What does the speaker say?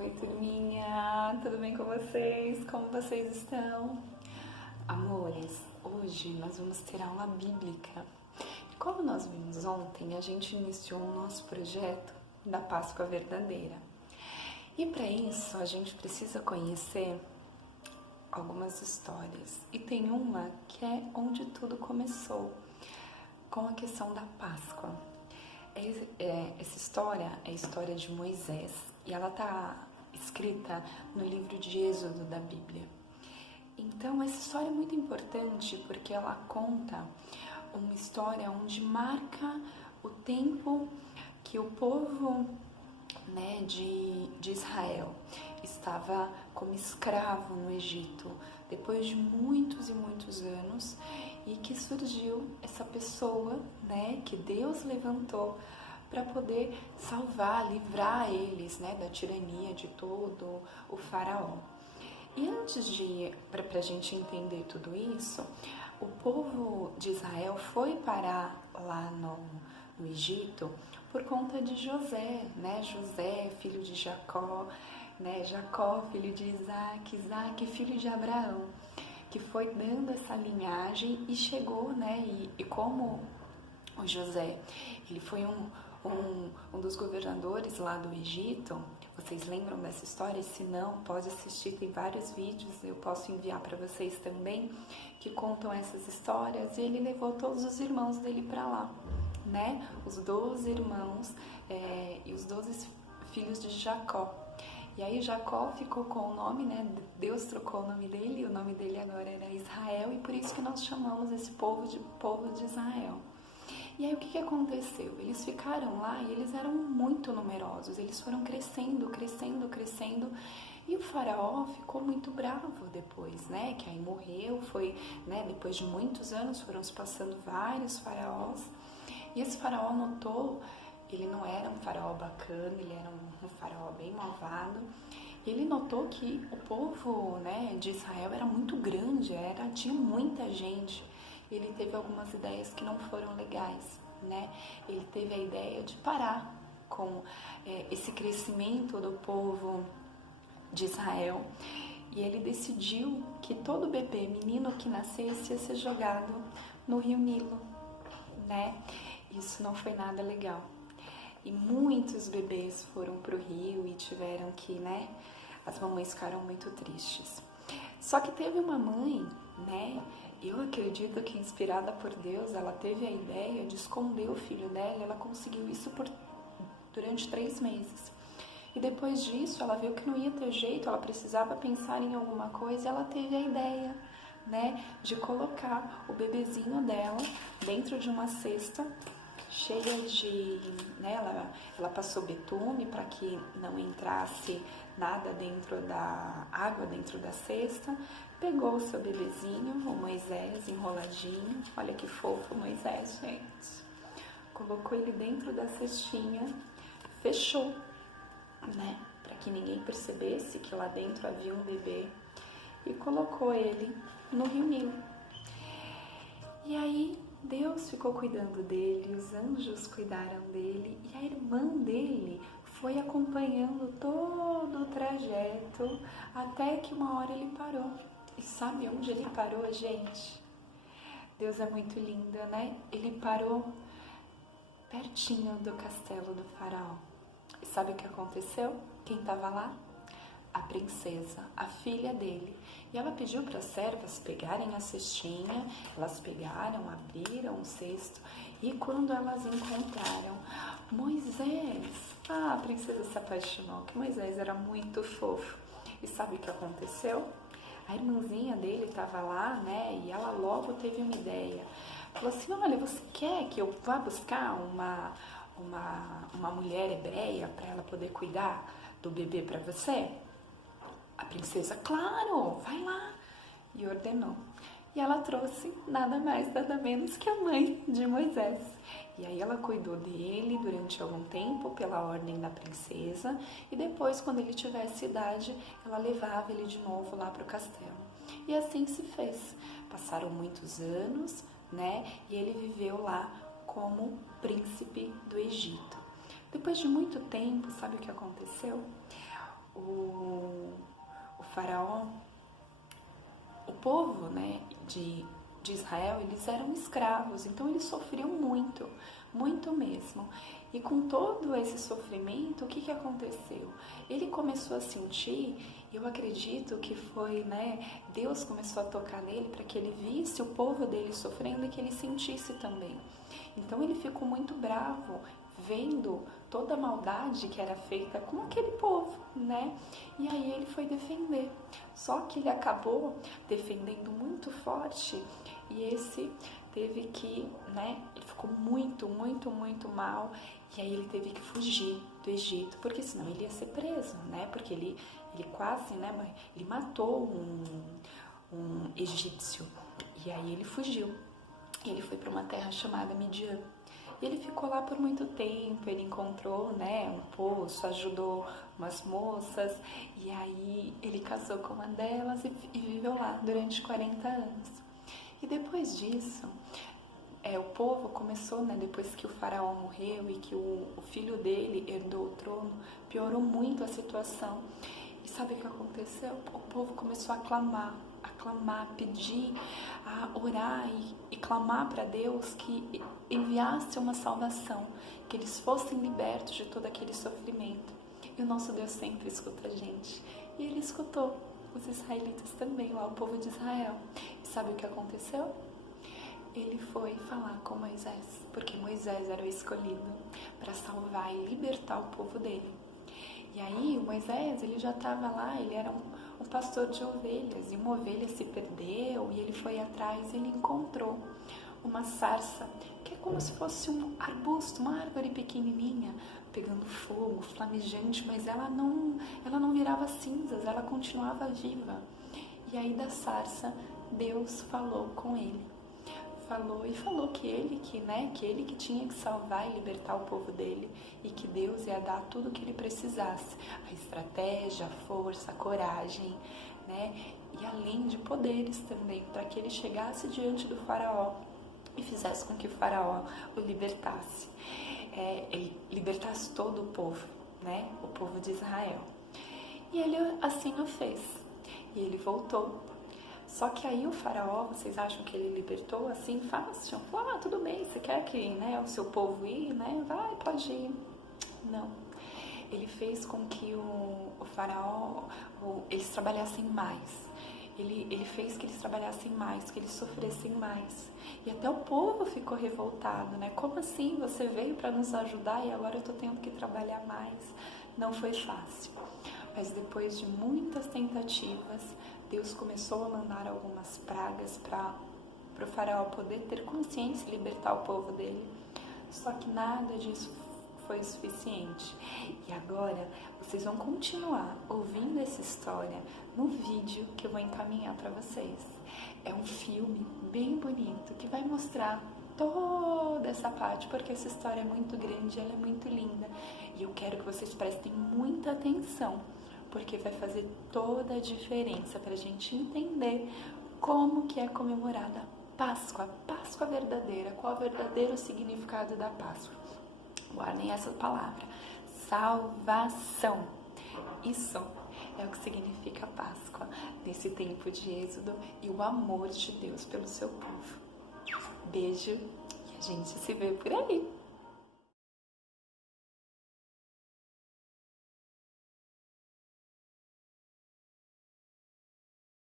Oi, turminha, tudo bem com vocês? Como vocês estão? Amores, hoje nós vamos ter aula bíblica. Como nós vimos ontem, a gente iniciou o nosso projeto da Páscoa Verdadeira. E para isso, a gente precisa conhecer algumas histórias. E tem uma que é onde tudo começou, com a questão da Páscoa. Essa história é a história de Moisés e ela está escrita no livro de Êxodo da Bíblia. Então, essa história é muito importante porque ela conta uma história onde marca o tempo que o povo, de Israel estava como escravo no Egito, depois de muitos e muitos anos, e que surgiu essa pessoa, que Deus levantou para poder salvar, livrar eles, da tirania de todo o faraó. E antes de para a gente entender tudo isso, o povo de Israel foi parar lá no Egito por conta de José, José, filho de Jacó, Jacó, filho de Isaac, Isaac, filho de Abraão, que foi dando essa linhagem e chegou, e como o José, ele foi um dos governadores lá do Egito. Vocês lembram dessa história? Se não, pode assistir, tem vários vídeos, eu posso enviar para vocês também, que contam essas histórias. E ele levou todos os irmãos dele para lá, os 12 irmãos e os 12 filhos de Jacó. E aí Jacó ficou com o nome, Deus trocou o nome dele, e o nome dele agora era Israel, e por isso que nós chamamos esse povo de Israel. E aí o que aconteceu? Eles ficaram lá e eles eram muito numerosos, eles foram crescendo, crescendo, crescendo, e o faraó ficou muito bravo depois, que aí morreu, foi, depois de muitos anos foram se passando vários faraós, e esse faraó notou, ele não era um faraó bacana, ele era um faraó bem malvado. Ele notou que o povo, de Israel era muito grande, tinha muita gente. Ele teve algumas ideias que não foram legais, Ele teve a ideia de parar com esse crescimento do povo de Israel. E ele decidiu que todo bebê, menino que nascesse, ia ser jogado no rio Nilo, Isso não foi nada legal. E muitos bebês foram para o rio e tiveram que, as mamães ficaram muito tristes. Só que teve uma mãe, eu acredito que inspirada por Deus, ela teve a ideia de esconder o filho dela, ela conseguiu isso durante 3 meses. E depois disso, ela viu que não ia ter jeito, ela precisava pensar em alguma coisa, e ela teve a ideia, de colocar o bebezinho dela dentro de uma cesta cheia de, ela passou betume para que não entrasse nada dentro da água, dentro da cesta, pegou o seu bebezinho, o Moisés, enroladinho, olha que fofo o Moisés, gente, colocou ele dentro da cestinha, fechou, para que ninguém percebesse que lá dentro havia um bebê, e colocou ele no rio Nilo. E aí Deus ficou cuidando dele, os anjos cuidaram dele, e a irmã dele foi acompanhando todo o trajeto até que uma hora ele parou. E sabe onde ele parou, gente? Deus é muito lindo, Ele parou pertinho do castelo do faraó. E sabe o que aconteceu? Quem estava lá? A princesa, a filha dele. E ela pediu para as servas pegarem a cestinha, elas pegaram, abriram o cesto, e quando elas encontraram Moisés, a princesa se apaixonou, que Moisés era muito fofo. E sabe o que aconteceu? A irmãzinha dele estava lá, e ela logo teve uma ideia. Falou assim, olha, você quer que eu vá buscar uma mulher hebreia para ela poder cuidar do bebê para você? A princesa, claro, vai lá, e ordenou. E ela trouxe nada mais, nada menos que a mãe de Moisés. E aí ela cuidou dele durante algum tempo, pela ordem da princesa, e depois, quando ele tivesse idade, ela levava ele de novo lá para o castelo. E assim se fez. Passaram muitos anos, e ele viveu lá como príncipe do Egito. Depois de muito tempo, sabe o que aconteceu? o faraó, o povo, né, de Israel, eles eram escravos, então eles sofriam muito, muito mesmo. E com todo esse sofrimento, o que que aconteceu? Ele começou a sentir, eu acredito que foi, né, Deus começou a tocar nele para que ele visse o povo dele sofrendo e que ele sentisse também. Então ele ficou muito bravo, vendo toda a maldade que era feita com aquele povo, né? E aí ele foi defender. Só que ele acabou defendendo muito forte e esse teve que, né? Ele ficou muito, muito, muito mal e aí ele teve que fugir do Egito, porque senão ele ia ser preso, né? Porque ele quase, né, mãe? Ele matou um egípcio e aí ele fugiu. Ele foi para uma terra chamada Midian. E ele ficou lá por muito tempo, ele encontrou, né, um poço, ajudou umas moças, e aí ele casou com uma delas e viveu lá durante 40 anos. E depois disso, o povo começou, né, depois que o faraó morreu e que o filho dele herdou o trono, piorou muito a situação. E sabe o que aconteceu? O povo começou a clamar, pedir, a orar e clamar para Deus que enviasse uma salvação, que eles fossem libertos de todo aquele sofrimento. E o nosso Deus sempre escuta a gente. E ele escutou os israelitas também, lá o povo de Israel. E sabe o que aconteceu? Ele foi falar com Moisés, porque Moisés era o escolhido para salvar e libertar o povo dele. E aí o Moisés, ele já estava lá, ele era um pastor de ovelhas, e uma ovelha se perdeu, e ele foi atrás e ele encontrou uma sarça, que é como se fosse um arbusto, uma árvore pequenininha, pegando fogo, flamejante, mas ela não virava cinzas, ela continuava viva. E aí da sarça, Deus falou com ele. Falou que ele que tinha que salvar e libertar o povo dele e que Deus ia dar tudo o que ele precisasse, a estratégia, a força, a coragem, né? E além de poderes também, para que ele chegasse diante do faraó e fizesse com que o faraó o libertasse, ele libertasse todo o povo, né? O povo de Israel. E ele assim o fez. E ele voltou. Só que aí o faraó, vocês acham que ele libertou assim fácil? Falou, tudo bem, você quer que, né, o seu povo ir, né? Vai, pode ir. Não. Ele fez com que o faraó, eles trabalhassem mais. Ele fez que eles trabalhassem mais, que eles sofressem mais. E até o povo ficou revoltado, né? Como assim? Você veio para nos ajudar e agora eu tô tendo que trabalhar mais. Não foi fácil. Mas depois de muitas tentativas, Deus começou a mandar algumas pragas para o faraó poder ter consciência e libertar o povo dele. Só que nada disso foi suficiente. E agora vocês vão continuar ouvindo essa história no vídeo que eu vou encaminhar para vocês. É um filme bem bonito que vai mostrar toda essa parte, porque essa história é muito grande, ela é muito linda. E eu quero que vocês prestem muita atenção, porque vai fazer toda a diferença para a gente entender como que é comemorada Páscoa, Páscoa verdadeira, qual é o verdadeiro significado da Páscoa. Guardem essa palavra, salvação. Isso é o que significa Páscoa, nesse tempo de Êxodo e o amor de Deus pelo seu povo. Beijo e a gente se vê por aí.